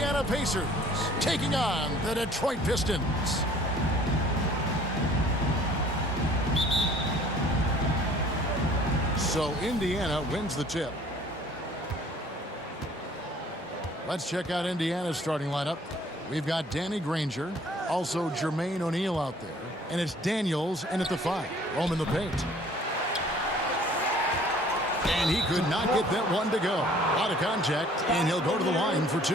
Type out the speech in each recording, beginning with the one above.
Indiana Pacers taking on the Detroit Pistons. So Indiana wins the tip. Let's check out Indiana's starting lineup. We've got Danny Granger, also Jermaine O'Neal out there, and it's Daniels in at the 5, roaming the paint. And he could not get that one to go. Out of contact, and he'll go to the line for 2.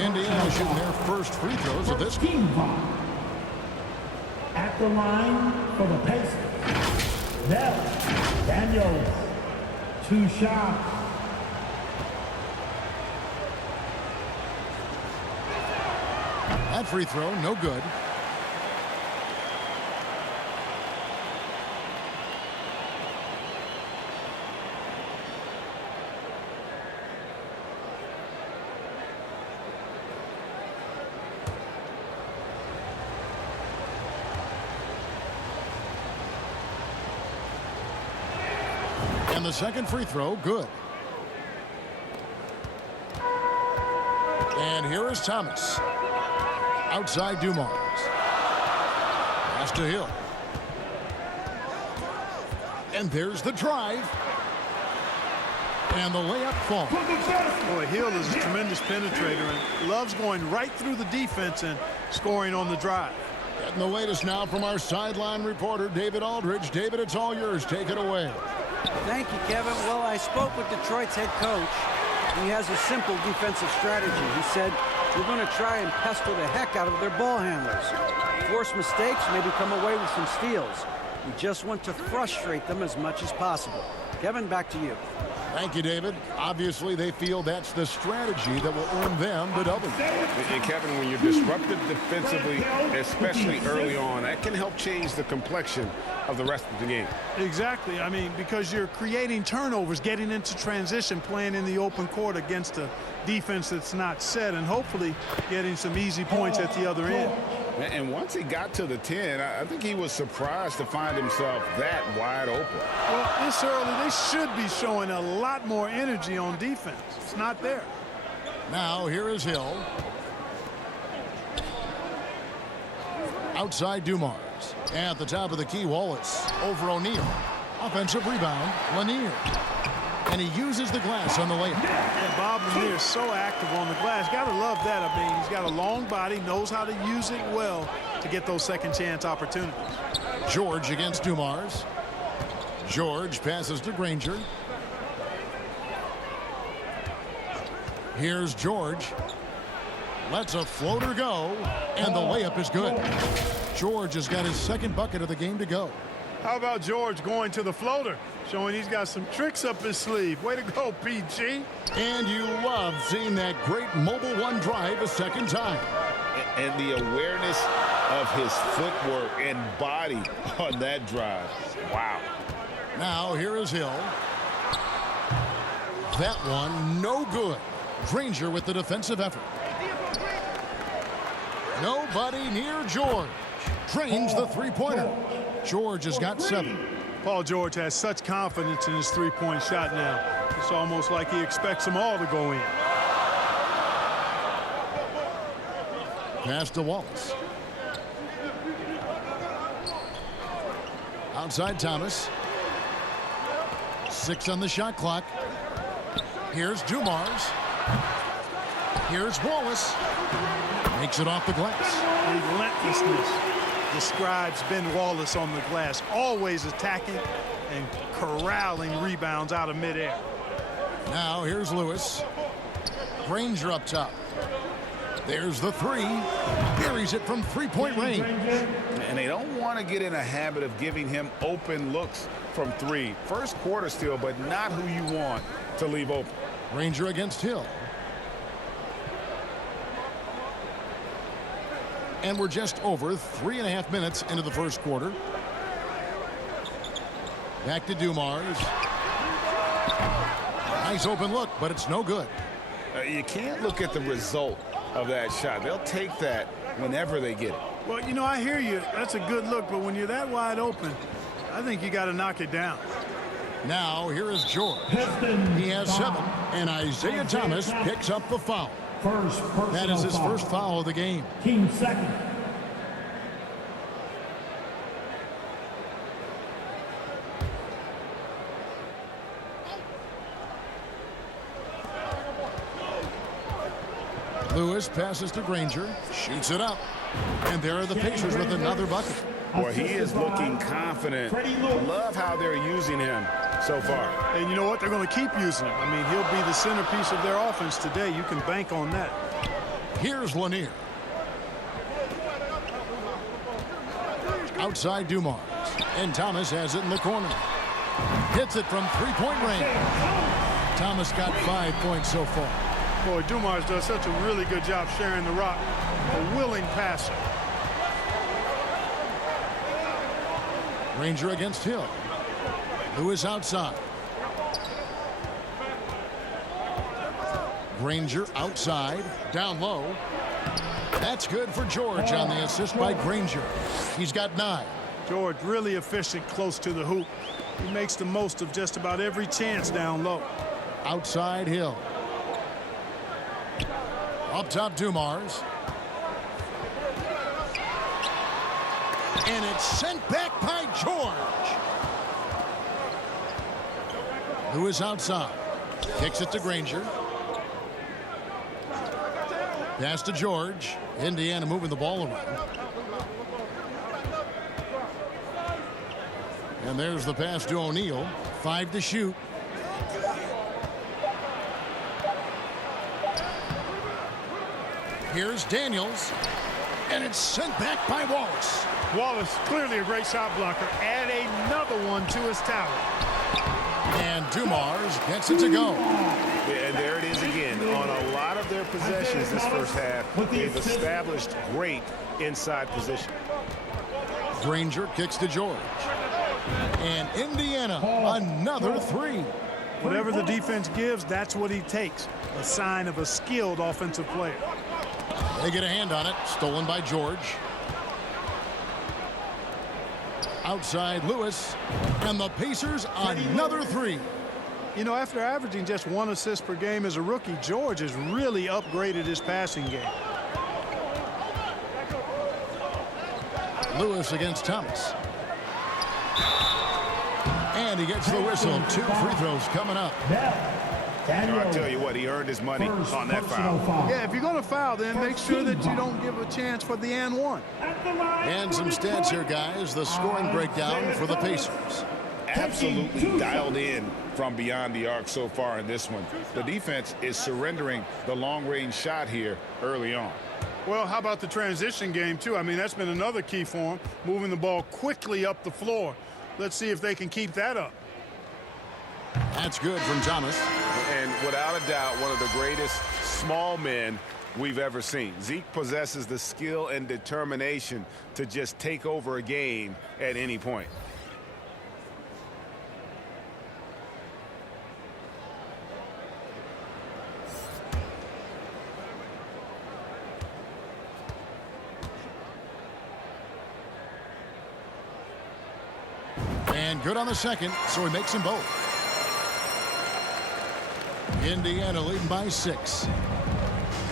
Indiana shooting their first free throws of this game. At the line for the Pacers, Daniels, 2 shots. That free throw, no good. And the second free throw, good. And here is Thomas. Outside Dumars. Pass to Hill. And there's the drive. And the layup falls. Boy, Hill is a tremendous penetrator and loves going right through the defense and scoring on the drive. Getting the latest now from our sideline reporter, David Aldridge. David, it's all yours. Take it away. Thank you, Kevin. Well, I spoke with Detroit's head coach. He has a simple defensive strategy. He said, we're going to try and pester the heck out of their ball handlers. Force mistakes, maybe come away with some steals. We just want to frustrate them as much as possible. Kevin, back to you. Thank you, David. Obviously, they feel that's the strategy that will earn them the W. And Kevin, when you're disruptive defensively, especially early on, that can help change the complexion of the rest of the game. Exactly. I mean, because you're creating turnovers, getting into transition, playing in the open court against a defense that's not set, and hopefully getting some easy points at the other end. And once he got to the 10, I think he was surprised to find himself that wide open. Well, this early, they should be showing a lot more energy on defense. It's not there. Now, here is Hill. Outside Dumars. At the top of the key, Wallace. Over O'Neal. Offensive rebound, Lanier. And he uses the glass on the layup. And Bob Lanier is so active on the glass. Got to love that. I mean, he's got a long body, knows how to use it well to get those second chance opportunities. George against Dumars. George passes to Granger. Here's George. Lets a floater go, and the layup is good. George has got his second bucket of the game to go. How about George going to the floater, showing he's got some tricks up his sleeve. Way to go, PG. And you love seeing that great mobile one drive a second time. And the awareness of his footwork and body on that drive. Wow. Now here is Hill. That one no good. Granger with the defensive effort. Nobody near George. Drains the three-pointer. George has got 7. Paul George has such confidence in his three-point shot now. It's almost like he expects them all to go in. Pass to Wallace. Outside Thomas. 6 on the shot clock. Here's Dumars. Here's Wallace. Makes it off the glass. Relentlessness describes Ben Wallace on the glass. Always attacking and corralling rebounds out of midair. Now here's Lewis. Granger up top. There's the 3. Buries it from three-point range. And they don't want to get in a habit of giving him open looks from 3. First quarter still, but not who you want to leave open. Granger against Hill. And we're just over 3.5 minutes into the first quarter. Back to Dumars. Nice open look, but it's no good. You can't look at the result of that shot. They'll take that whenever they get it. Well, you know, I hear you. That's a good look, but when you're that wide open, I think you got to knock it down. Now, here is George. He has 7, and Isaiah Thomas picks up the foul. First personal That is his foul. first foul of the game. Team second. Lewis passes to Granger, shoots it up. And there are the Pacers with another bucket. Boy, he is looking confident. Love how they're using him so far. And you know what? They're going to keep using him. I mean, he'll be the centerpiece of their offense today. You can bank on that. Here's Lanier. Outside Dumars. And Thomas has it in the corner. Hits it from three-point range. Thomas got 5 points so far. Boy, Dumars does such a really good job sharing the rock. A willing passer. Granger against Hill. Lewis outside. Granger outside. Down low. That's good for George on the assist by Granger. He's got 9. George really efficient close to the hoop. He makes the most of just about every chance down low. Outside Hill. Up top Dumars. And it's sent back by George. Lewis outside. Kicks it to Granger. Pass to George. Indiana moving the ball around. And there's the pass to O'Neal. 5 to shoot. Here's Daniels. And it's sent back by Wallace. Wallace, clearly a great shot blocker. Add another one to his tower. And Dumars gets it to go. And there it is again. On a lot of their possessions this first half, they've established great inside position. Granger kicks to George. And Indiana, another 3. Whatever the defense gives, that's what he takes. A sign of a skilled offensive player. They get a hand on it. Stolen by George. Outside Lewis. And the Pacers, another 3. You know, after averaging just 1 assist per game as a rookie, George has really upgraded his passing game. Lewis against Thomas. And he gets the whistle. 2 free throws coming up. I'll tell you what, he earned his money on that foul. Yeah, if you're going to foul, then make sure that you don't give a chance for the and one. And some stats here, guys. The scoring breakdown for the Pacers. Absolutely dialed in from beyond the arc so far in this one. The defense is surrendering the long-range shot here early on. Well, how about the transition game, too? I mean, that's been another key for him, moving the ball quickly up the floor. Let's see if they can keep that up. That's good from Thomas. And without a doubt, one of the greatest small men we've ever seen. Zeke possesses the skill and determination to just take over a game at any point. And good on the second, so he makes them both. Indiana leading by 6.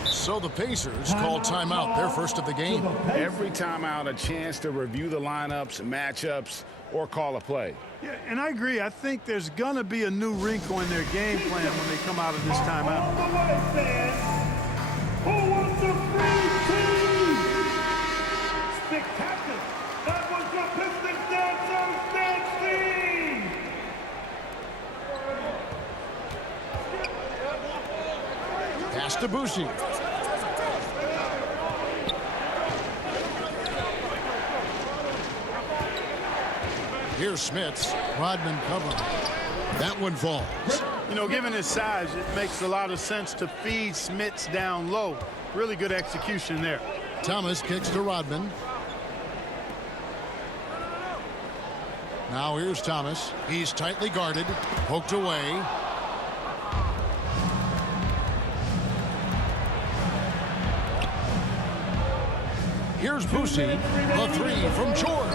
So the Pacers call timeout, their first of the game. Every timeout, a chance to review the lineups, matchups, or call a play. Yeah, and I agree. I think there's going to be a new wrinkle in their game plan when they come out of this timeout. Who wants a free team? Spectacular. That was the Pistons Dancers Dance Team. Pass to Boucher. Here's Smits. Rodman covering. That one falls. You know, given his size, it makes a lot of sense to feed Smits down low. Really good execution there. Thomas kicks to Rodman. Now here's Thomas. He's tightly guarded. Poked away. Here's Boucher. The 3 from George.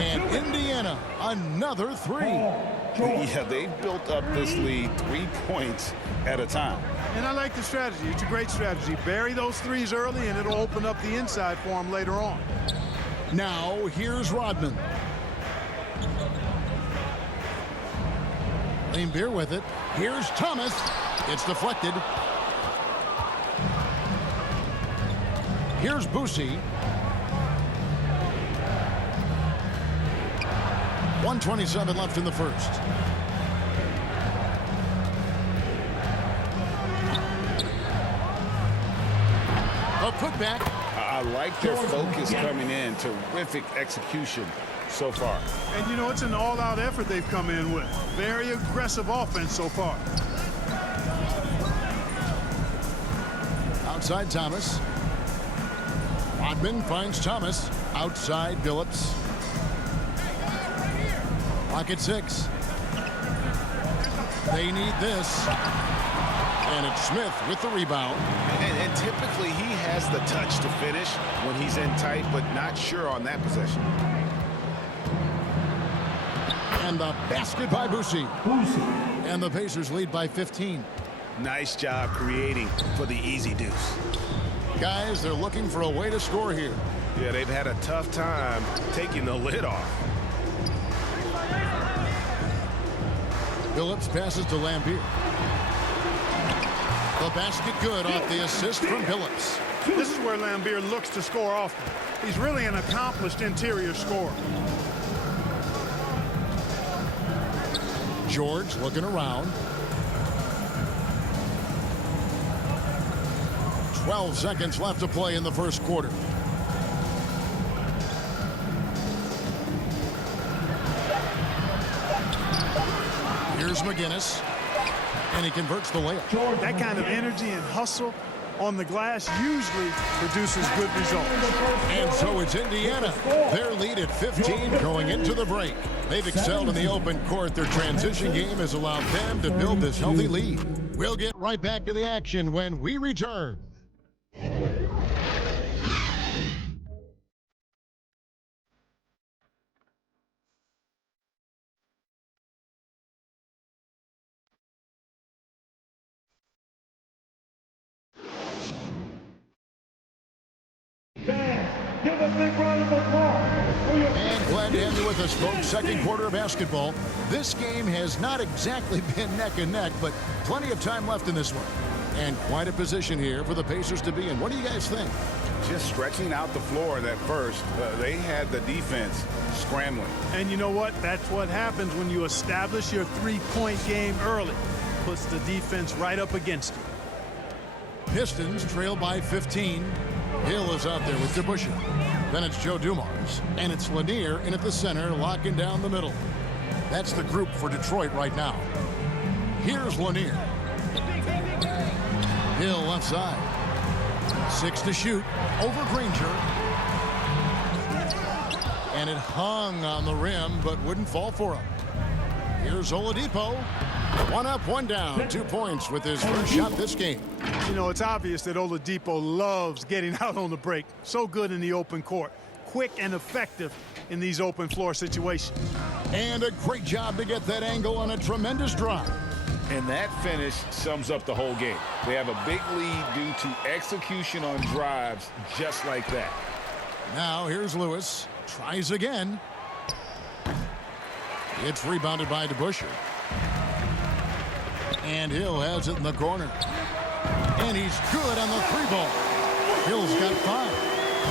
And Indiana, another 3. Yeah, they've built up this lead 3 points at a time. And I like the strategy. It's a great strategy. Bury those threes early, and it'll open up the inside for him later on. Now, here's Rodman. Beer with it. Here's Thomas. It's deflected. Here's Boosie. 1:27 left in the first. A putback. I like their focus coming in. Terrific execution so far. And, you know, it's an all-out effort they've come in with. Very aggressive offense so far. Outside Thomas. Rodman finds Thomas. Outside Billups. Clock at 6. They need this. And it's Smith with the rebound. And typically he has the touch to finish when he's in tight, but not sure on that possession. And the basket by Boosie. And the Pacers lead by 15. Nice job creating for the easy deuce. Guys, they're looking for a way to score here. Yeah, they've had a tough time taking the lid off. Billups passes to Lambeer. The basket good off the assist from Billups. This is where Lambeer looks to score often. He's really an accomplished interior scorer. George looking around. 12 seconds left to play in the first quarter. Here's McGinnis. And he converts the layup. That kind of energy and hustle on the glass usually produces good results. And so it's Indiana. Their lead at 15 going into the break. They've excelled in the open court. Their transition game has allowed them to build this healthy lead. We'll get right back to the action when we return. Give a big round of applause for your... And glad to have you with us, folks. Second quarter of basketball. This game has not exactly been neck and neck, but plenty of time left in this one. And quite a position here for the Pacers to be in. What do you guys think? Just stretching out the floor at first. They had the defense scrambling. And you know what? That's what happens when you establish your three-point game early. Puts the defense right up against you. Pistons trail by 15. Hill is out there with DeBusschere. Then it's Joe Dumars. And it's Lanier in at the center, locking down the middle. That's the group for Detroit right now. Here's Lanier. Hill left side. 6 to shoot. Over Granger. And it hung on the rim, but wouldn't fall for him. Here's Oladipo. 1 up, 1 down. 2 points with his first shot this game. You know, it's obvious that Oladipo loves getting out on the break. So good in the open court. Quick and effective in these open floor situations. And a great job to get that angle on a tremendous drive. And that finish sums up the whole game. They have a big lead due to execution on drives just like that. Now here's Lewis. Tries again. It's rebounded by DeBusschere. And Hill has it in the corner. And he's good on the 3-ball. Hill's got 5.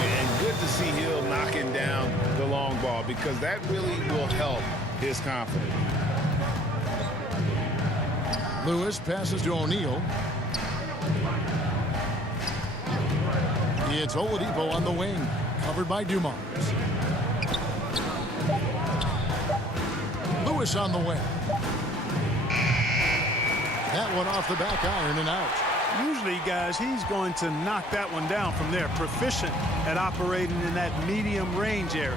And good to see Hill knocking down the long ball because that really will help his confidence. Lewis passes to O'Neal. It's Oladipo on the wing, covered by Dumars. Lewis on the way. That one off the back iron and out. Usually, guys, he's going to knock that one down from there. Proficient at operating in that medium range area.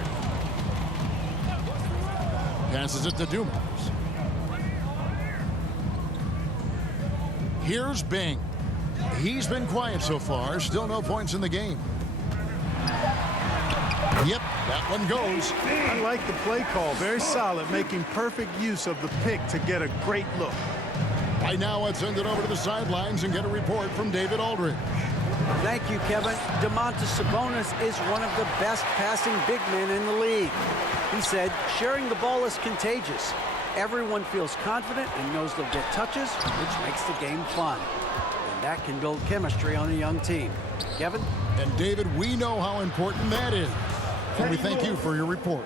Passes it to Dumars. Here's Bing. He's been quiet so far. Still no points in the game. Yep, that one goes. I like the play call. Very solid, making perfect use of the pick to get a great look. Right now, let's send it over to the sidelines and get a report from David Aldridge. Thank you, Kevin. Domantas Sabonis is one of the best passing big men in the league. He said, sharing the ball is contagious. Everyone feels confident and knows they'll get touches, which makes the game fun. And that can build chemistry on a young team. Kevin? And David, we know how important that is. And we thank you for your report.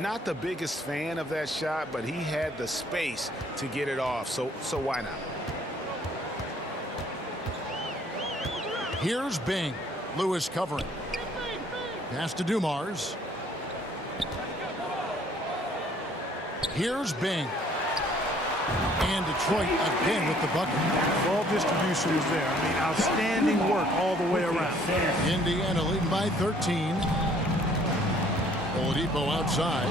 Not the biggest fan of that shot, but he had the space to get it off, so why not? Here's Bing. Lewis covering. Pass to Dumars. Here's Bing. And Detroit again with the bucket. Ball distribution was there. I mean, outstanding work all the way around. Indiana leading by 13. Oladipo outside.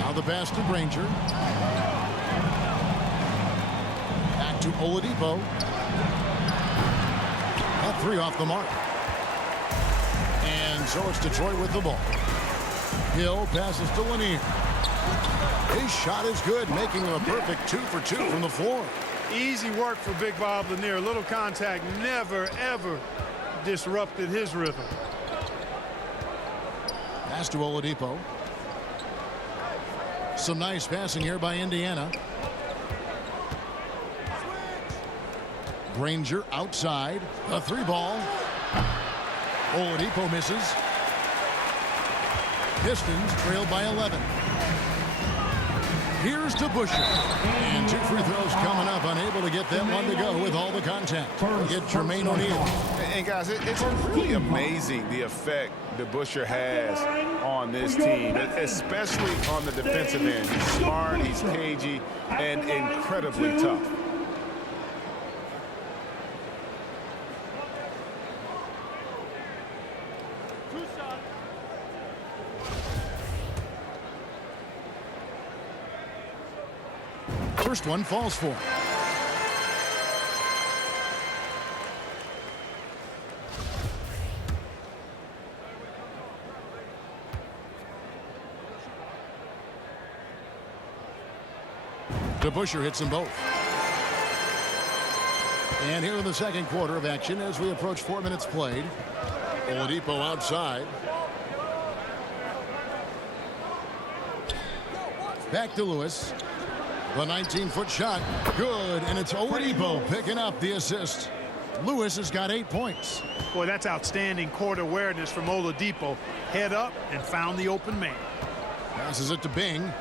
Now the pass to Granger. Back to Oladipo. That three off the mark. And so it's Detroit with the ball. Hill passes to Lanier. His shot is good, making him a perfect 2 for 2 from the floor. Easy work for Big Bob Lanier. Little contact never, ever disrupted his rhythm. Pass to Oladipo. Some nice passing here by Indiana. Granger outside. A three ball. Oladipo misses. Pistons trailed by 11. Here's to Busher. And 2 free throws coming up. Unable to get that one to go with all the contact. Get Jermaine O'Neal. And guys, it's really amazing the effect that Busher has on this team, especially on the defensive end. He's smart, he's cagey, and incredibly tough. First one falls for him. Busher hits them both. And here in the second quarter of action as we approach 4 minutes played. Oladipo outside. Back to Lewis. The 19-foot shot. Good. And it's Oladipo picking up the assist. Lewis has got 8 points. Boy, that's outstanding court awareness from Oladipo. Head up and found the open man. Passes it to Bing.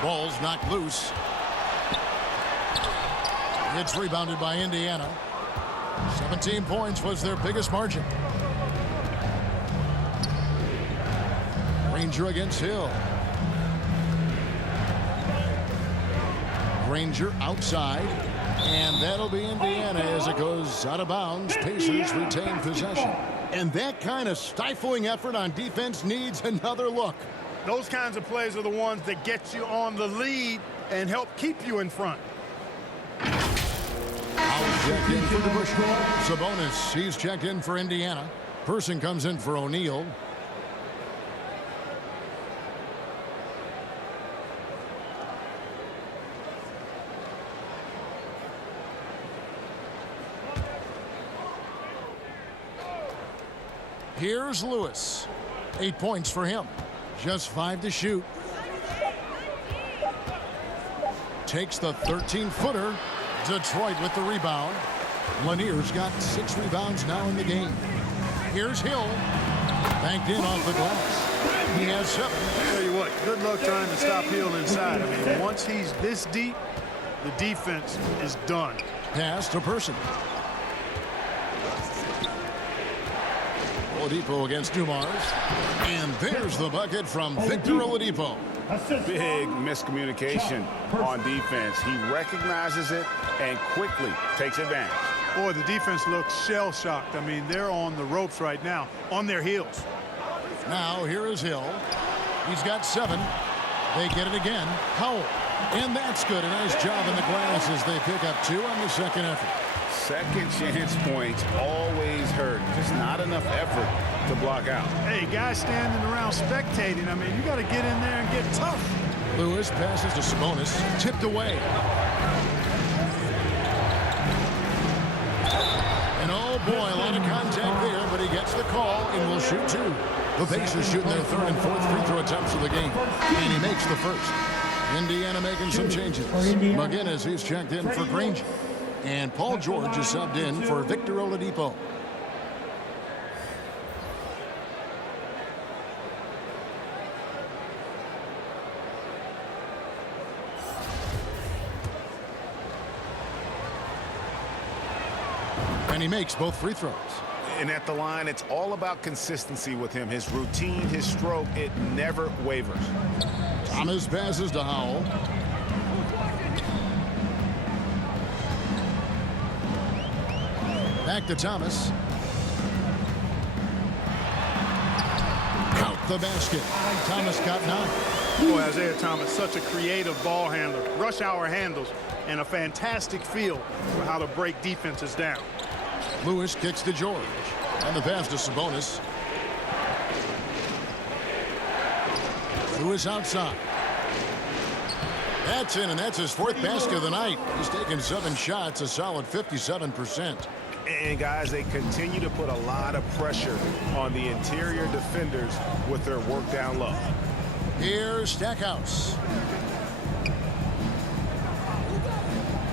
Ball's knocked loose. It's rebounded by Indiana. 17 points was their biggest margin. Granger against Hill. Granger outside. And that'll be Indiana as it goes out of bounds. Pacers retain possession. And that kind of stifling effort on defense needs another look. Those kinds of plays are the ones that get you on the lead and help keep you in front. Howard checked in for DeBusschere. Sabonis, he's checked in for Indiana. Person comes in for O'Neal. Here's Lewis. 8 points for him. Just 5 to shoot. Takes the 13-footer. Detroit with the rebound. Lanier's got 6 rebounds now in the game. Here's Hill. Banked in off the glass. He has 7. I'll tell you what, good luck trying to stop Hill inside. I mean, once he's this deep, the defense is done. Pass to Person. Oladipo against Dumars. And there's the bucket from Victor Oladipo. Big miscommunication on defense. He recognizes it and quickly takes advantage. Boy, the defense looks shell-shocked. I mean, they're on the ropes right now, on their heels. Now here is Hill. He's got 7. They get it again. Howell. And that's good. A nice job in the glass as they pick up 2 on the second effort. Second chance points always hurt. Just not enough effort to block out. Hey, guys standing around spectating. I mean, you got to get in there and get tough. Lewis passes to Sabonis, tipped away. And oh boy, a lot of contact there, but he gets the call and will shoot two. The Pacers shooting their third and fourth free throw attempts of the game, and he makes the first. Indiana making some changes. McGinnis, he's checked in for Granger, and Paul George is subbed in for Victor Oladipo. And he makes both free throws. And at the line, it's all about consistency with him. His routine, his stroke, it never wavers. Thomas passes to Howell. Back to Thomas. Count the basket. Thomas got 9. Boy, Isaiah Thomas, such a creative ball handler. Rush hour handles and a fantastic feel for how to break defenses down. Lewis kicks to George. And the pass to Sabonis. Lewis outside. That's in, and that's his fourth basket of the night. He's taken 7 shots, a solid 57%. And guys, they continue to put a lot of pressure on the interior defenders with their work down low. Here's Stackhouse.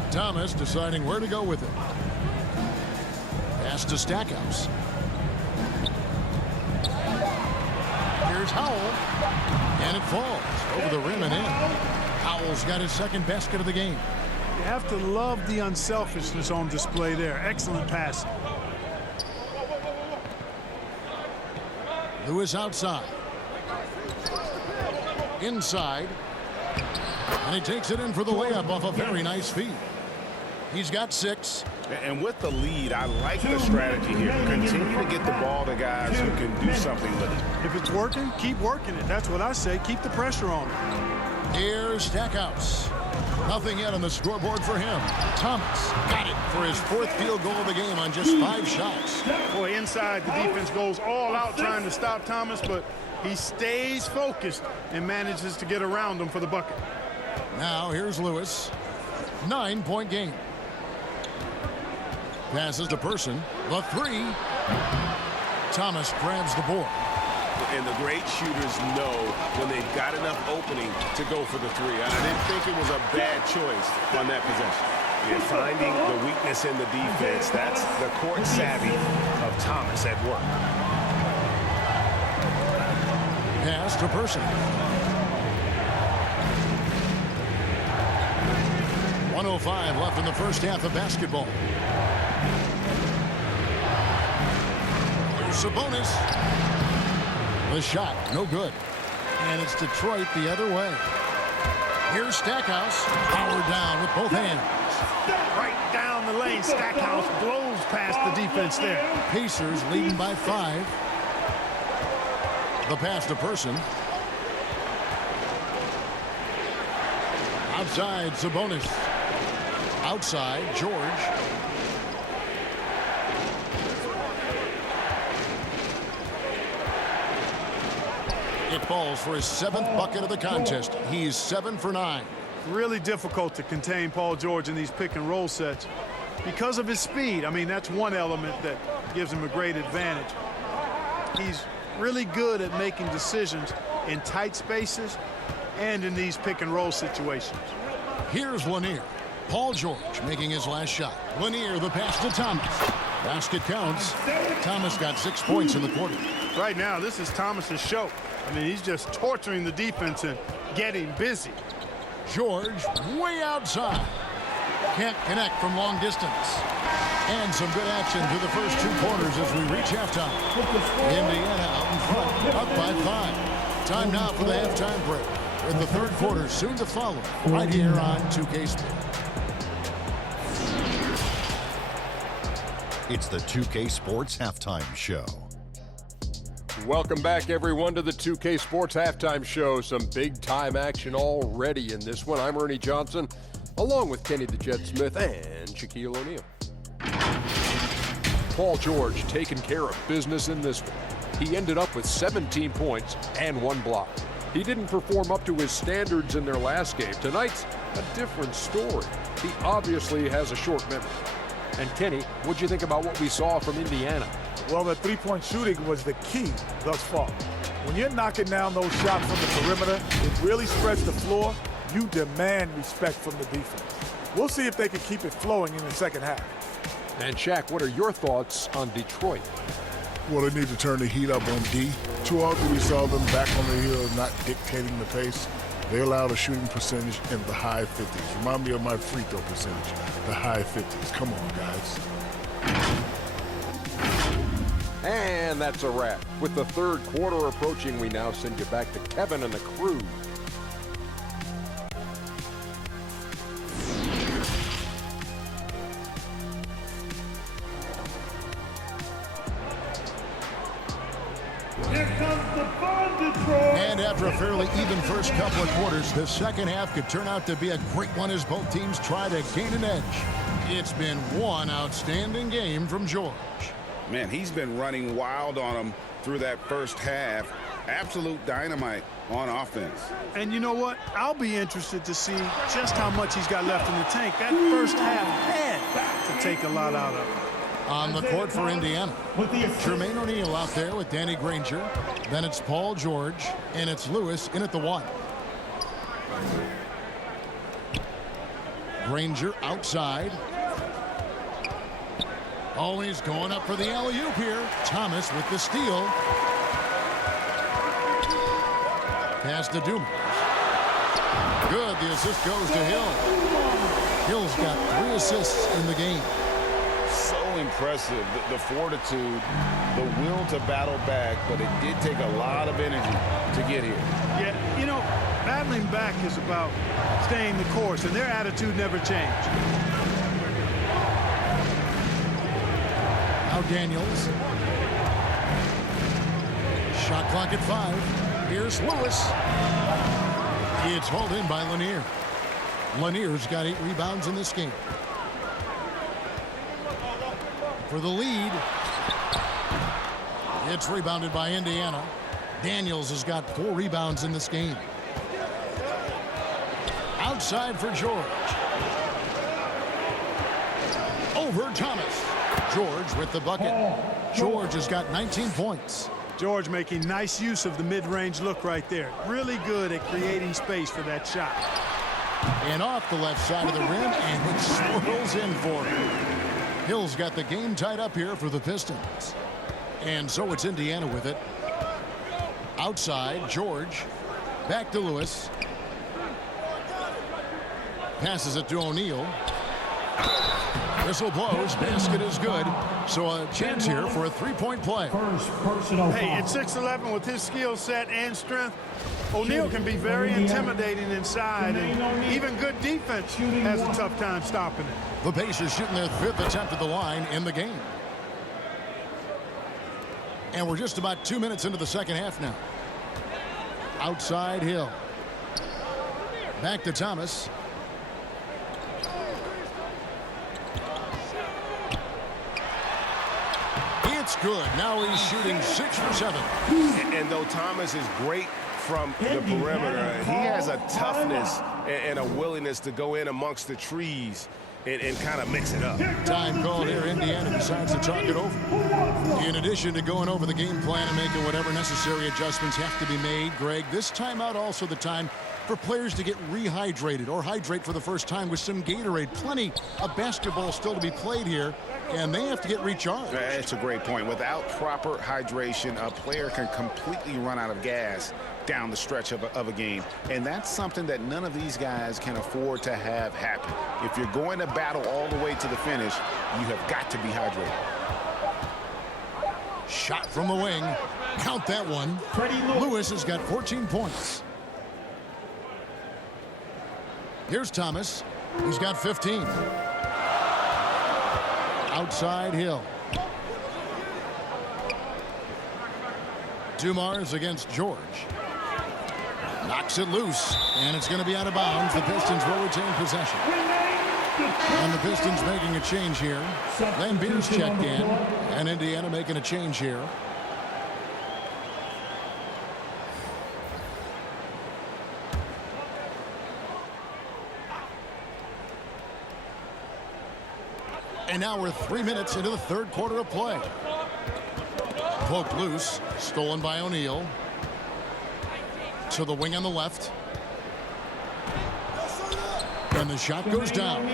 Thomas deciding where to go with it. Pass to Stackhouse. Here's Howell. And it falls over the rim and in. Howell's got his second basket of the game. You have to love the unselfishness on display there. Excellent pass. Lewis outside. Inside. And he takes it in for the layup off a very nice feed. He's got 6. And with the lead, I like the strategy here. Continue to get the ball to guys who can do something with it. If it's working, keep working it. That's what I say. Keep the pressure on it. Here's Stackhouse. Nothing yet on the scoreboard for him. Thomas got it for his 4th field goal of the game on just 5 shots. Boy, inside, the defense goes all out trying to stop Thomas, but he stays focused and manages to get around him for the bucket. Now here's Lewis. 9-point game. Passes to Person. The 3. Thomas grabs the board. And the great shooters know when they've got enough opening to go for the 3. I didn't think it was a bad choice on that possession. You're finding the weakness in the defense. That's the court savvy of Thomas at work. Pass to Person. 1:05 left in the first half of basketball. Here's Sabonis. The shot, no good. And it's Detroit the other way. Here's Stackhouse. Powered down with both hands. Right down the lane. Stackhouse blows past the defense there. Pacers leading by 5. The pass to Person. Outside, Sabonis. Outside, George. It falls for his 7th bucket of the contest. He's 7 for 9. Really difficult to contain Paul George in these pick and roll sets because of his speed. I mean, that's one element that gives him a great advantage. He's really good at making decisions in tight spaces and in these pick and roll situations. Here's Lanier. Paul George making his last shot. Lanier, the pass to Thomas. Basket counts. Thomas got 6 points in the quarter. Right now, this is Thomas's show. I mean, he's just torturing the defense and getting busy. George way outside. Can't connect from long distance. And some good action through the first 2 quarters as we reach halftime. Indiana out in front, up by 5. Time now for the halftime break, with the 3rd quarter soon to follow, right here on 2K Sports. It's the 2K Sports Halftime Show. Welcome back, everyone, to the 2K Sports Halftime Show. Some big-time action already in this one. I'm Ernie Johnson, along with Kenny the Jet Smith and Shaquille O'Neal. Paul George taking care of business in this one. He ended up with 17 points and 1 block. He didn't perform up to his standards in their last game. Tonight's a different story. He obviously has a short memory. And Kenny, what'd you think about what we saw from Indiana? Well, the three-point shooting was the key thus far. When you're knocking down those shots from the perimeter, it really spreads the floor. You demand respect from the defense. We'll see if they can keep it flowing in the second half. And Shaq, what are your thoughts on Detroit? Well, they need to turn the heat up on D. Too often we saw them back on the hill, not dictating the pace. They allowed a shooting percentage in the high 50s. Remind me of my free throw percentage, the high 50s. Come on, guys. And that's a wrap. With the third quarter approaching, we now send you back to Kevin and the crew. Here comes the fun, Detroit. And after a fairly even first couple of quarters, the second half could turn out to be a great one as both teams try to gain an edge. It's been one outstanding game from George. Man, he's been running wild on them through that first half. Absolute dynamite on offense. And you know what? I'll be interested to see just how much he's got left in the tank. That first half had to take a lot out of it. On the court for Indiana, Jermaine O'Neal out there with Danny Granger. Then it's Paul George, and it's Lewis in at the one. Granger outside. Oh, he's going up for the alley-oop here. Thomas with the steal. Pass to Dumas. Good, the assist goes to Hill. Hill's got 3 assists in the game. So impressive, the fortitude, the will to battle back, but it did take a lot of energy to get here. Yeah, you know, battling back is about staying the course, and their attitude never changed. Now Daniels. Shot clock at 5. Here's Lewis. It's hauled in by Lanier. Lanier's got 8 rebounds in this game. For the lead. It's rebounded by Indiana. Daniels has got 4 rebounds in this game. Outside for George. Over Thomas. George with the bucket. George has got 19 points. George making nice use of the mid-range look right there. Really good at creating space for that shot. And off the left side of the rim, and it swirls in for him. Hill's got the game tied up here for the Pistons. And so it's Indiana with it. Outside, George. Back to Lewis. Passes it to O'Neal. Whistle blows. Basket is good. So a chance here for a 3-point play. Hey, at 6'11", with his skill set and strength, O'Neal can be very intimidating inside, and even good defense has a tough time stopping it. The Pacers shooting their 5th attempt at the line in the game. And we're just about 2 minutes into the second half now. Outside Hill. Back to Thomas. It's good. Now he's shooting 6 for 7. And though Thomas is great from the perimeter, he has a toughness and a willingness to go in amongst the trees and kind of mix it up. Time called here. Indiana decides to talk it over. In addition to going over the game plan and making whatever necessary adjustments have to be made, Greg, this timeout also the time for players to get rehydrated or hydrate for the first time with some Gatorade. Plenty of basketball still to be played here, and they have to get recharged. That's a great point. Without proper hydration, a player can completely run out of gas down the stretch of a game. And that's something that none of these guys can afford to have happen. If you're going to battle all the way to the finish, you have got to be hydrated. Shot from the wing. Count that one. Lewis has got 14 points. Here's Thomas. He's got 15. Outside Hill. Dumars against George. Knocks it loose, and it's going to be out of bounds. The Pistons will retain possession. And the Pistons making a change here. Lambeer's checked in, and Indiana making a change here. And now we're 3 minutes into the third quarter of play. Poked loose, stolen by O'Neal. To the wing on the left. And the shot goes down.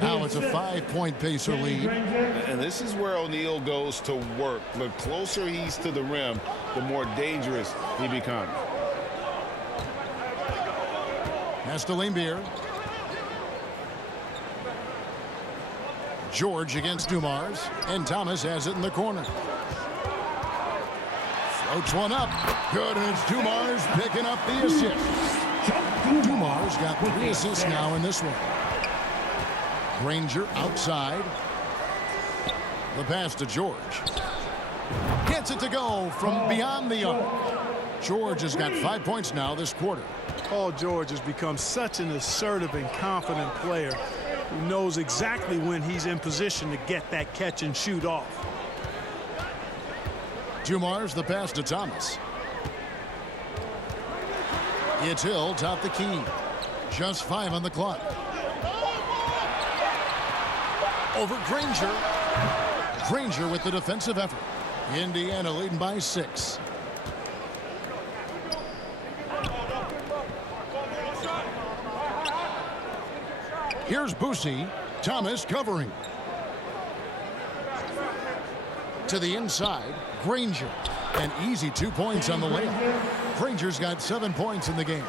Now it's a 5-point Pacer lead. And this is where O'Neal goes to work. The closer he's to the rim, the more dangerous he becomes. Pass to Lambier. George against Dumars, and Thomas has it in the corner. Floats one up. Good, and it's Dumars picking up the assist. Dumars got 3 assists now in this one. Granger outside. The pass to George. Gets it to go from beyond the arc. George has got 5 points now this quarter. Paul George has become such an assertive and confident player who knows exactly when he's in position to get that catch and shoot off. Dumars the pass to Thomas. It's Hill top the key. Just 5 on the clock. Over Granger. Granger with the defensive effort. Indiana leading by 6. Here's Boosie. Thomas covering. To the inside. Granger. An easy 2 points on the layup. Granger's got 7 points in the game.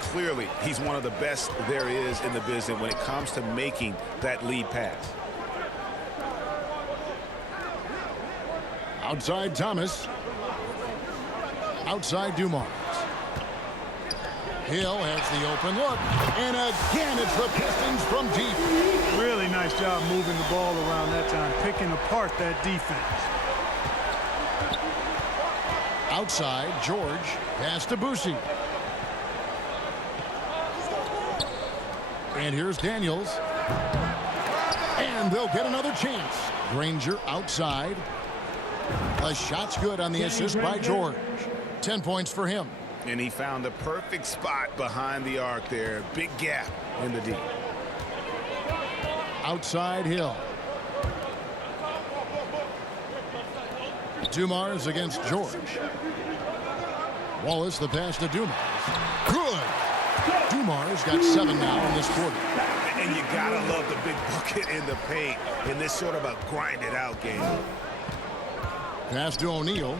Clearly, he's one of the best there is in the business when it comes to making that lead pass. Outside Thomas. Outside Dumars. Hill has the open look. And again, it's the Pistons from deep. Really nice job moving the ball around that time, picking apart that defense. Outside, George. Pass to Boosie. And here's Daniels. And they'll get another chance. Granger outside. A shot's good on the assist by George. 10 points for him. And he found the perfect spot behind the arc there. Big gap in the D. Outside Hill. Dumars against George. Wallace the pass to Dumars. Good. Dumars got 7 now in this quarter. And you gotta love the big bucket in the paint in this sort of a grinded out game. Pass to O'Neal.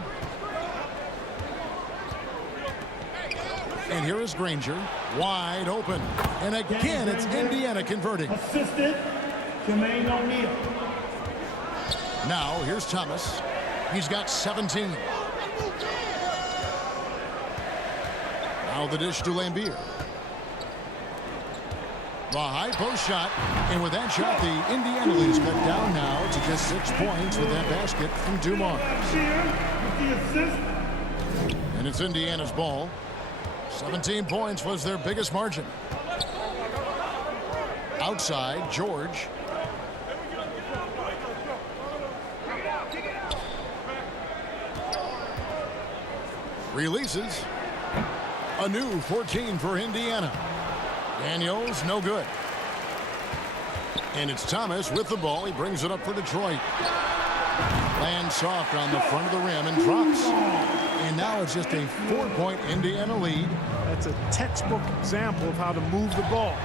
And here is Granger. Wide open. And again, it's Indiana converting. Assistant, Jermaine O'Neal. Now, here's Thomas. He's got 17. Now the dish to Lambier. The high post shot. And with that shot, the Indiana lead is cut down now to just 6 points with that basket from Dumars. With the assist. And it's Indiana's ball. 17 points was their biggest margin. Outside, George. Releases. A new 14 for Indiana. Daniels, no good. And it's Thomas with the ball. He brings it up for Detroit. Lands soft on the front of the rim and drops. And now it's just a 4-point Indiana lead. That's a textbook example of how to move the ball.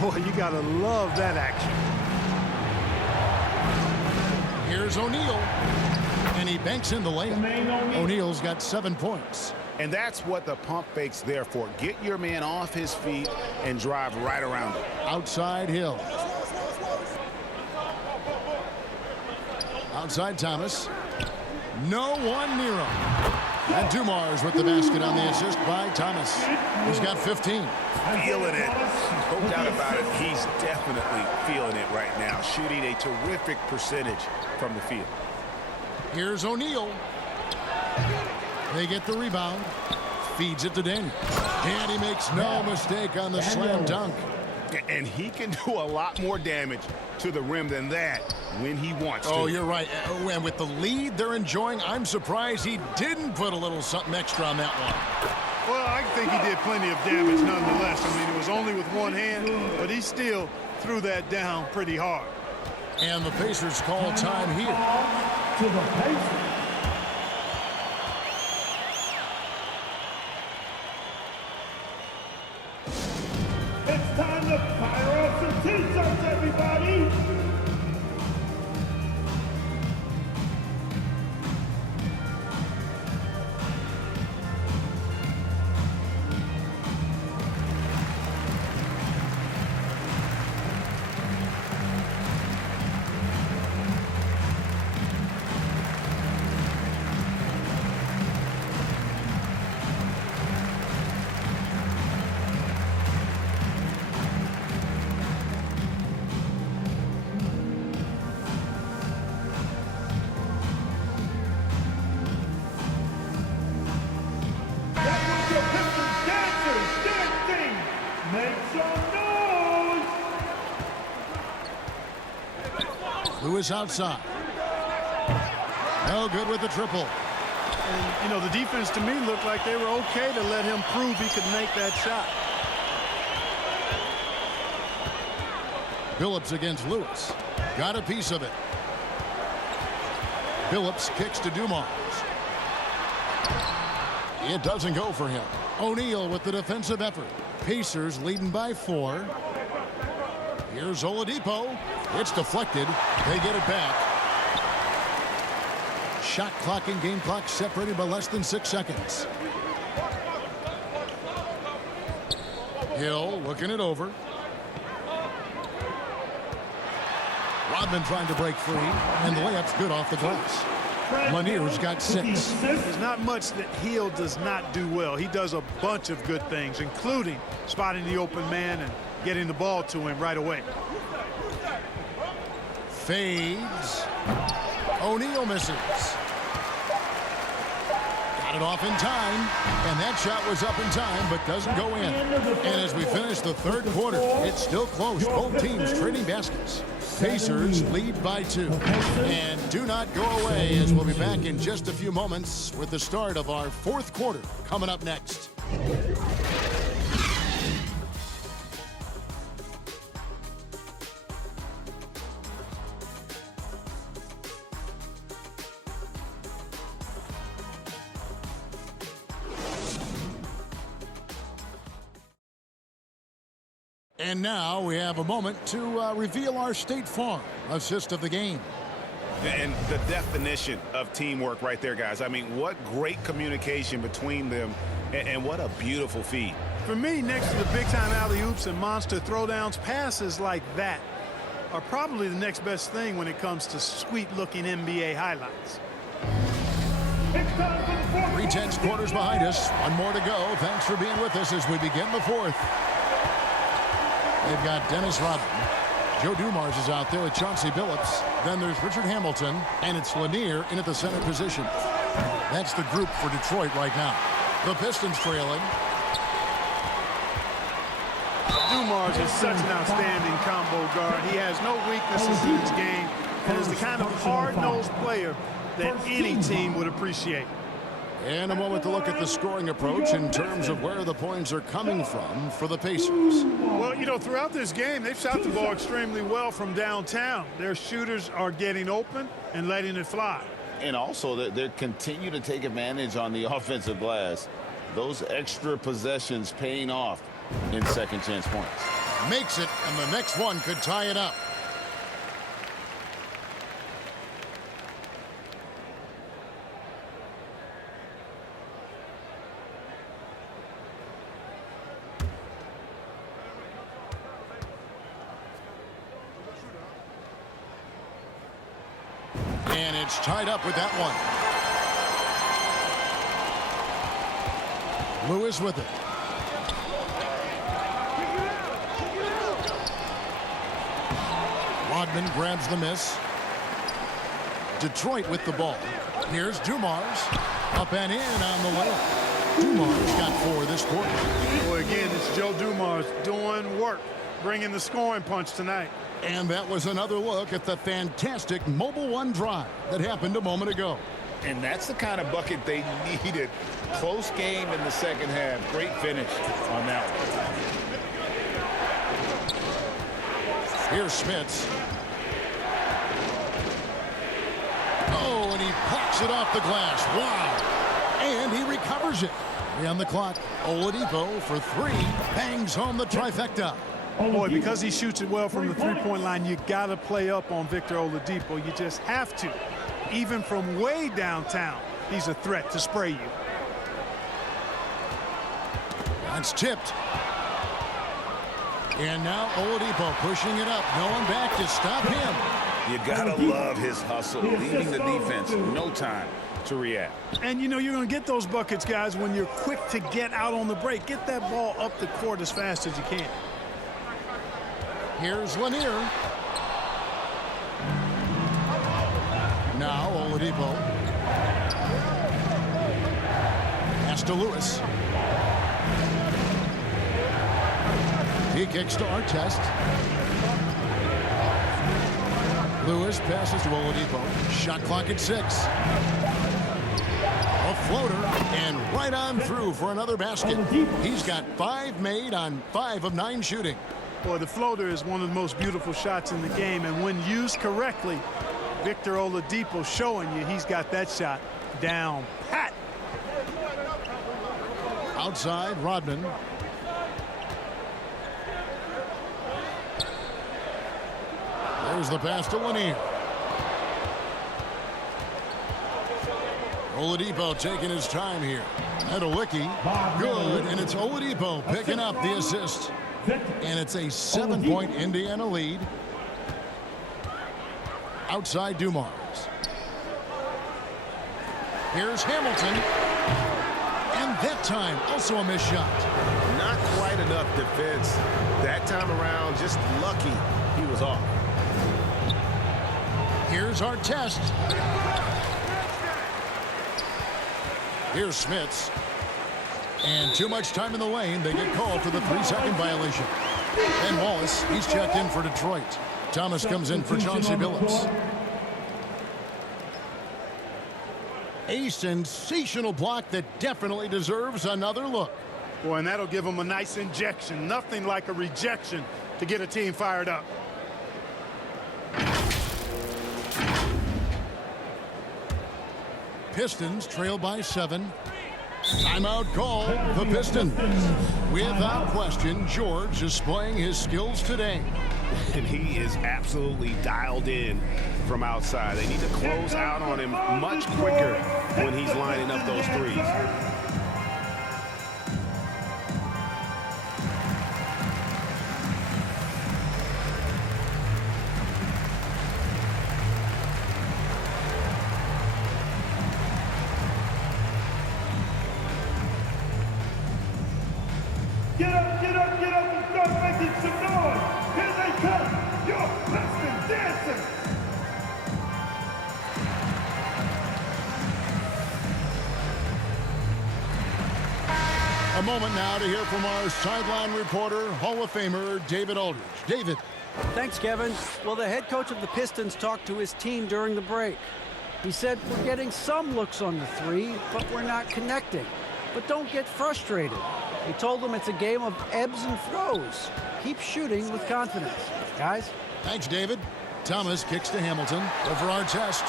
Boy, you got to love that action. Here's O'Neal. And he banks in the layup. O'Neal's got 7 points. And that's what the pump fake's there for. Get your man off his feet and drive right around him. Outside Hill. Outside Thomas. No one near him. And Dumars with the basket on the assist by Thomas. He's got 15. Feeling it. No doubt about it. He's definitely feeling it right now. Shooting a terrific percentage from the field. Here's O'Neal. They get the rebound. Feeds it to Daniels. And he makes no mistake on the slam dunk. And he can do a lot more damage to the rim than that when he wants to. Oh, you're right. And with the lead they're enjoying, I'm surprised he didn't put a little something extra on that one. Well, I think he did plenty of damage nonetheless. I mean, it was only with one hand, but he still threw that down pretty hard. And the Pacers call time here. To the Pacers. It's time to fire off some T-shirts, everybody! Lewis outside. No good with the triple. And, you know, the defense to me looked like they were okay to let him prove he could make that shot. Phillips against Lewis. Got a piece of it. Phillips kicks to Dumars. It doesn't go for him. O'Neal with the defensive effort. Pacers leading by 4. Here's Oladipo. It's deflected. They get it back. Shot clock and game clock separated by less than 6 seconds. Hill looking it over. Rodman trying to break free, and the layup's good off the glass. Lanier's got 6. There's not much that Hill does not do well. He does a bunch of good things, including spotting the open man and getting the ball to him right away. Fades. O'Neal misses. Got it off in time, and that shot was up in time, but doesn't go in. And as we finish the third quarter, it's still close. Both teams trading baskets. Pacers lead by 2. And do not go away, as we'll be back in just a few moments with the start of our fourth quarter coming up next. And now we have a moment to reveal our State Farm assist of the game. And the definition of teamwork right there, guys. I mean, what great communication between them, and what a beautiful feed. For me, next to the big-time alley-oops and monster throwdowns, passes like that are probably the next best thing when it comes to sweet-looking NBA highlights. 3 quarters behind us. One more to go. Thanks for being with us as we begin the fourth. They've got Dennis Rodman. Joe Dumars is out there with Chauncey Billups. Then there's Richard Hamilton, and it's Lanier in at the center position. That's the group for Detroit right now. The Pistons trailing. Dumars is such an outstanding combo guard. He has no weaknesses in his game and is the kind of hard-nosed player that any team would appreciate. And a moment to look at the scoring approach in terms of where the points are coming from for the Pacers. Well, you know, throughout this game, they've shot the ball extremely well from downtown. Their shooters are getting open and letting it fly. And also, they continue to take advantage on the offensive glass. Those extra possessions paying off in second chance points. Makes it, and the next one could tie it up. And it's tied up with that one. Lewis with it. Rodman grabs the miss. Detroit with the ball. Here's Dumars. Up and in on the layup. Dumars got 4 this quarter. Boy, again, it's Joe Dumars doing work, bringing the scoring punch tonight. And that was another look at the fantastic Mobile One drive that happened a moment ago. And that's the kind of bucket they needed. Close game in the second half. Great finish on that one. Here's Smits. he plucks it off the glass. Wow. And he recovers it. 3 on the clock. Oladipo for 3. Bangs home the trifecta. Boy, because he shoots it well from the three-point line, you got to play up on Victor Oladipo. You just have to. Even from way downtown, he's a threat to spray you. That's tipped. And now Oladipo pushing it up. No one back to stop him. You gotta love his hustle, leaving the defense no time to react. And you know you're going to get those buckets, guys, when you're quick to get out on the break. Get that ball up the court as fast as you can. Here's Lanier. Now Oladipo. Pass to Lewis. He kicks to Artest. Lewis passes to Oladipo. Shot clock at 6. A floater and right on through for another basket. He's got 5 made on 5 of 9 shooting. Boy, the floater is one of the most beautiful shots in the game, and when used correctly, Victor Oladipo showing you he's got that shot down pat. Outside, Rodman. There's the pass to Lanier. Oladipo taking his time here. Adelicki, good, and it's Oladipo picking up the assist. And it's a 7-point Indiana lead. Outside Dumars. Here's Hamilton. And that time, also a missed shot. Not quite enough defense. That time around, just lucky he was off. Here's Artest. Here's Smits. And too much time in the lane. They get called for the 3-second violation. And Wallace, he's checked in for Detroit. Thomas comes in for Chauncey Billups. A sensational block that definitely deserves another look. Boy, and that'll give them a nice injection. Nothing like a rejection to get a team fired up. Pistons trail by 7. Timeout call, the Pistons. Without question, George displaying his skills today. And he is absolutely dialed in from outside. They need to close out on him much quicker when he's lining up those threes. Get up, get up, get up and start making some noise. Here they come, your Pistons dancing. A moment now to hear from our sideline reporter, Hall of Famer David Aldridge. David. Thanks, Kevin. Well, the head coach of the Pistons talked to his team during the break. He said, we're getting some looks on the 3, but we're not connecting. But don't get frustrated. He told them it's a game of ebbs and flows. Keep shooting with confidence. Guys? Thanks, David. Thomas kicks to Hamilton. Over Artest.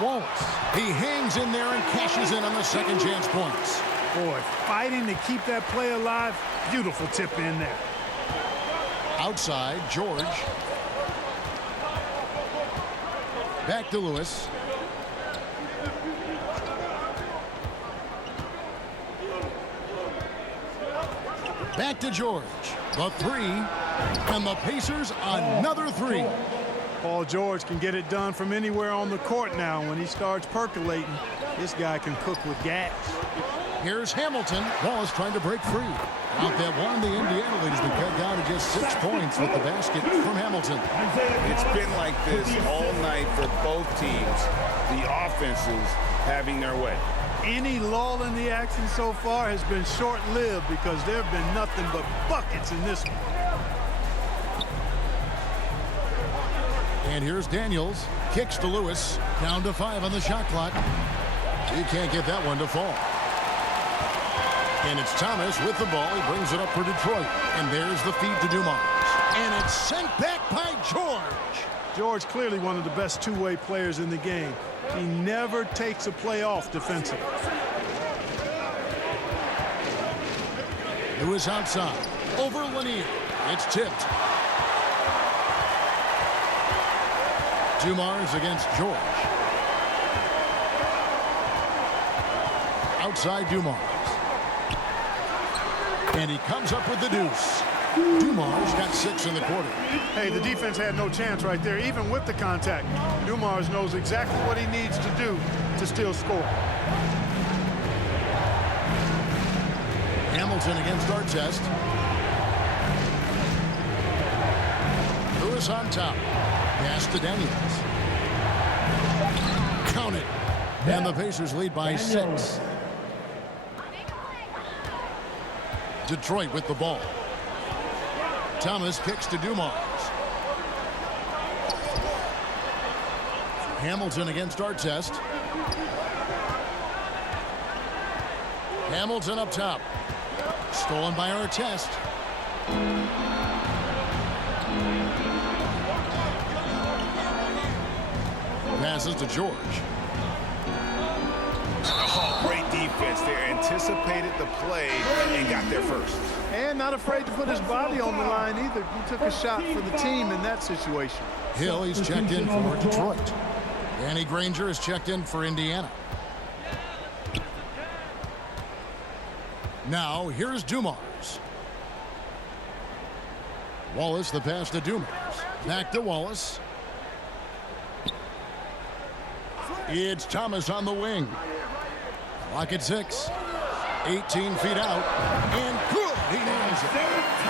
Wallace. He hangs in there and cashes in on the second chance points. Boy, fighting to keep that play alive. Beautiful tip in there. Outside, George. Back to Lewis. Back to George. The 3. And the Pacers another 3. Paul George can get it done from anywhere on the court now. When he starts percolating, this guy can cook with gas. Here's Hamilton. Wallace trying to break free. Out that one, the Indiana lead has been cut down to just 6 points with the basket from Hamilton. It's been like this all night for both teams. The offenses having their way. Any lull in the action so far has been short-lived because there have been nothing but buckets in this one. And here's Daniels. Kicks to Lewis. Down to 5 on the shot clock. He can't get that one to fall. And it's Thomas with the ball. He brings it up for Detroit. And there's the feed to Dumars. And it's sent back by George. George clearly one of the best two-way players in the game. He never takes a play off defensively. Lewis outside. Over Lanier. It's tipped. Dumars against George. Outside Dumars. And he comes up with the deuce. Dumars got 6 in the quarter. Hey, the defense had no chance right there, even with the contact. Dumars knows exactly what he needs to do to still score. Hamilton against Artest. Lewis on top. Pass to Daniels. Count it. And the Pacers lead by 6. Detroit with the ball. Thomas kicks to Dumars. Hamilton against Artest. Hamilton up top. Stolen by Artest. Passes to George. Oh, great defense there. Anticipated the play and got there first. And not afraid to put his body on the line either. He took a shot for the team in that situation. Hill, he's checked in for Detroit. Danny Granger is checked in for Indiana. Now, here's Dumars. Wallace, the pass to Dumars. Back to Wallace. It's Thomas on the wing. Clock at 6. 18 feet out. And good. He nails it.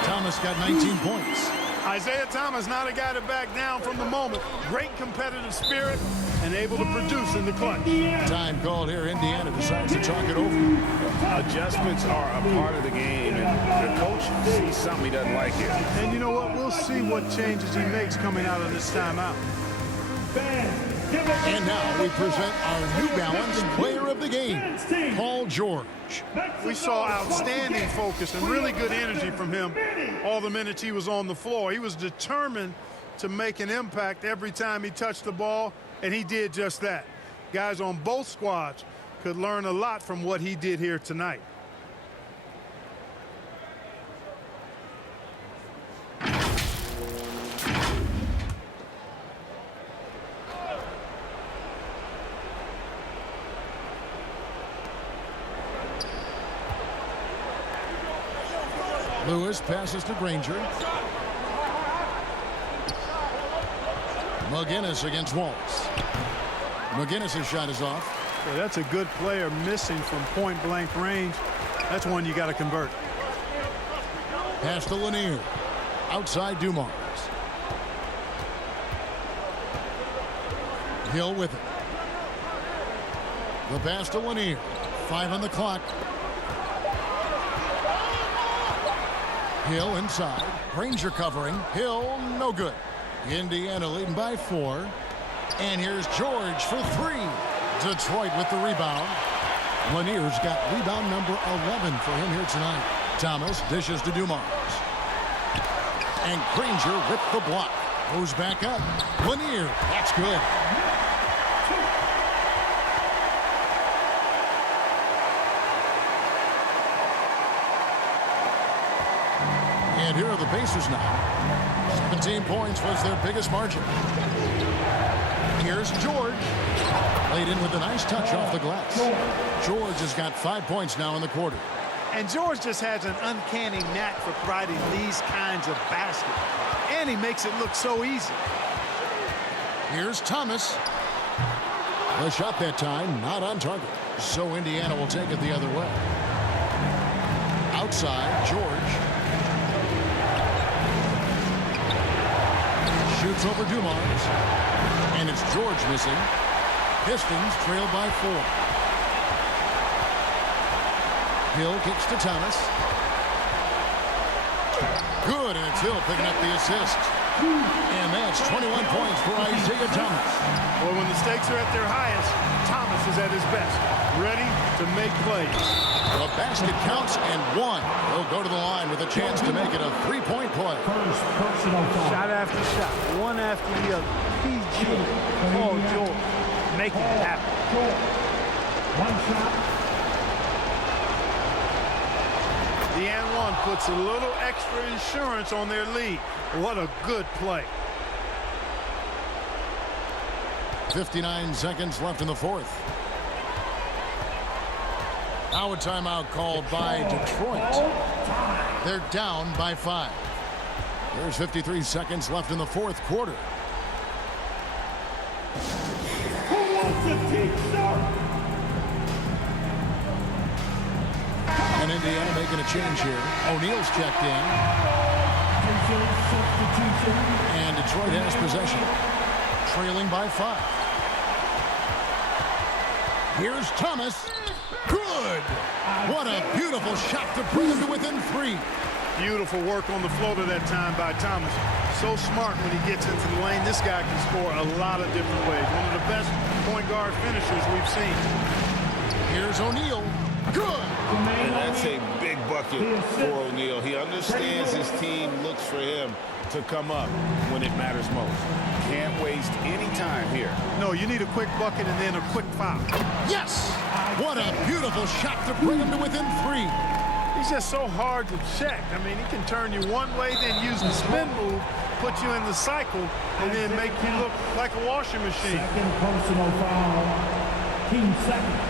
Thomas got 19 points. Isaiah Thomas, not a guy to back down from the moment. Great competitive spirit and able to produce in the clutch. Time called here. Indiana decides to talk it over. Adjustments are a part of the game, and the coach sees something he doesn't like here. And you know what? We'll see what changes he makes coming out of this timeout. And now we present our New Balance player of the game, Paul George. We saw outstanding focus and really good energy from him all the minutes he was on the floor. He was determined to make an impact every time he touched the ball, and he did just that. Guys on both squads could learn a lot from what he did here tonight. Lewis passes to Granger. McGinnis against Wallace. McGinnis' shot is off. Well, that's a good player missing from point-blank range. That's one you got to convert. Pass to Lanier. Outside Dumars. Hill with it. The pass to Lanier. 5 on the clock. Hill inside. Granger covering. Hill, no good. Indiana leading by 4. And here's George for 3. Detroit with the rebound. Lanier's got rebound number 11 for him here tonight. Thomas dishes to Dumars. And Granger with the block. Goes back up. Lanier, that's good. And here are the Pacers now. 17 points was their biggest margin. Here's George. Laid in with a nice touch off the glass. George has got 5 points now in the quarter. And George just has an uncanny knack for providing these kinds of baskets. And he makes it look so easy. Here's Thomas. The shot that time, not on target. So Indiana will take it the other way. Outside, George. Shoots over Dumars. And it's George missing. Pistons trail by 4. Hill kicks to Thomas. Good, and it's Hill picking up the assist. And that's 21 points for Isaiah Thomas. Well, when the stakes are at their highest, Thomas is at his best, ready to make plays. The basket counts and 1. He'll go to the line with a chance to make it a 3-point play. Shot after shot, one after the other. PG, Paul George. making it happen. One shot. The and one puts a little extra insurance on their lead. What a good play. 59 seconds left in the fourth. Now a timeout called by Detroit. They're down by 5. There's 53 seconds left in the fourth quarter. Who wants to teach, sir? And Indiana making a change here. O'Neal's checked in. And Detroit has possession. Trailing by 5. Here's Thomas. Good! What a beautiful shot to bring him to within 3. Beautiful work on the floater that time by Thomas. So smart when he gets into the lane. This guy can score a lot of different ways. One of the best point guard finishers we've seen. Here's O'Neal. Good! And that's a big bucket for O'Neal. He understands his team looks for him to come up when it matters most. Can't waste any time here. No, you need a quick bucket and then a quick foul. Yes! What a beautiful shot to bring him to within 3. He's just so hard to check. I mean, he can turn you one way, then use the spin move, put you in the cycle, and then make you look like a washing machine. Second personal foul. Team second.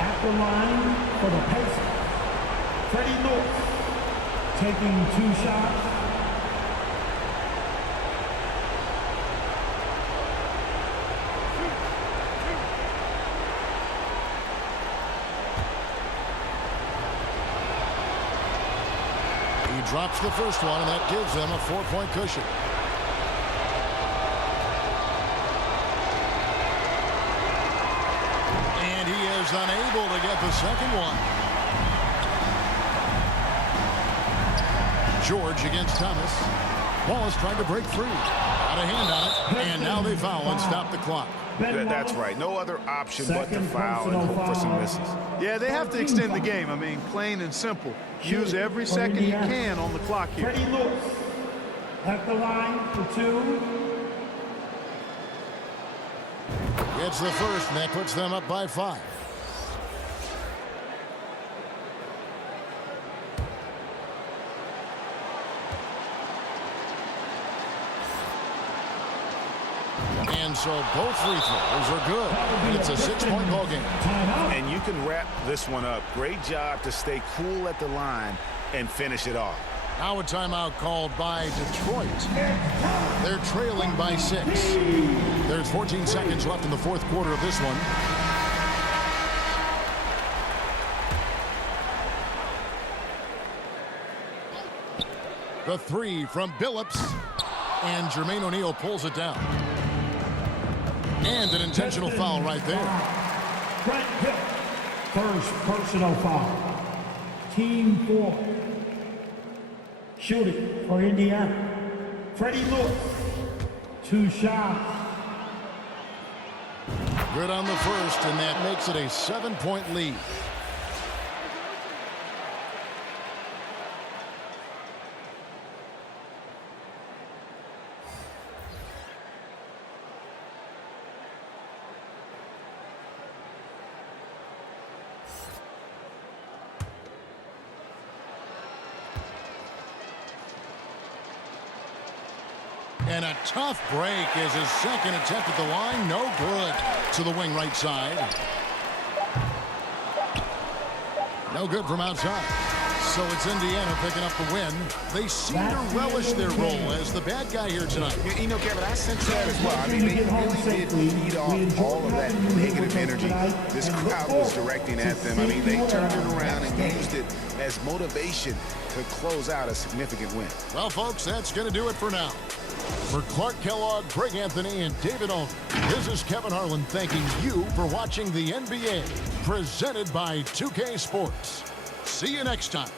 At the line for the Pacers. Freddie Lewis taking 2 shots. He drops the first one, and that gives them a 4-point cushion. And he is unable to get the second one. George against Thomas. Wallace trying to break free. Got a hand on it, and now they foul and stop the clock. That's right. No other option but to foul and hope for some misses. Yeah, they have to extend the game. I mean, plain and simple. Use every second you can on the clock here. Freddie Lewis at the line for 2. Gets the first, and that puts them up by 5. And so both free throws are good. And it's a 6-point ball game. And you can wrap this one up. Great job to stay cool at the line and finish it off. Now a timeout called by Detroit. They're trailing by 6. There's 14 seconds left in the fourth quarter of this one. The 3 from Billups. And Jermaine O'Neal pulls it down. And an intentional foul right there. Brent Hill, first personal foul. Team 4. Shooting for Indiana. Freddie Lewis, 2 shots. Good on the first, and that makes it a 7-point lead. And a tough break is his second attempt at the line. No good to the wing right side. No good from outside. So it's Indiana picking up the win. They seem to relish their role as the bad guy here tonight. You know, Kevin, I sense that as well. I mean, they really did feed off all of that negative energy this crowd was directing at them. I mean, they turned it around and used it as motivation to close out a significant win. Well, folks, that's going to do it for now. For Clark Kellogg, Greg Anthony, and David Alden, this is Kevin Harlan thanking you for watching the NBA, presented by 2K Sports. See you next time.